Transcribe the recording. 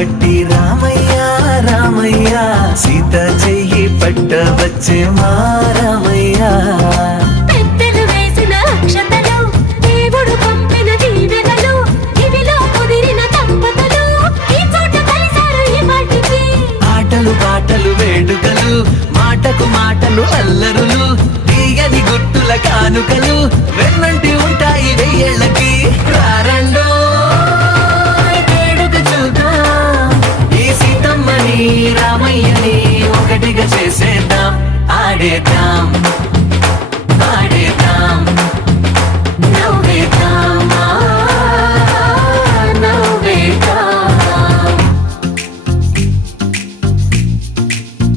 పట్టి రామయ్య రామయ్య సీత చెయ్యి పట్ట వచ్చే మా రామయ్య పెద్దలు వేసిన అక్షతలు దేవుడు పంపిన దీవెనలు ఇవిలో కుదిరిన దంపతులు ఈ చోట కలిసారు ఈ పాటికి ఆటలు పాటలు వేడుకలు మాటకు మాటలు అల్లరులు తీయని గుర్తుల కానుకలు వెన్నంటి ఉంటాయి వెయ్యేళ్ళకి రారండో వేడుక చూద్దాం ఈ సీతమ్మని రామయ్యని ఒకటిగా చేసేద్దాం ఆడేద్దాం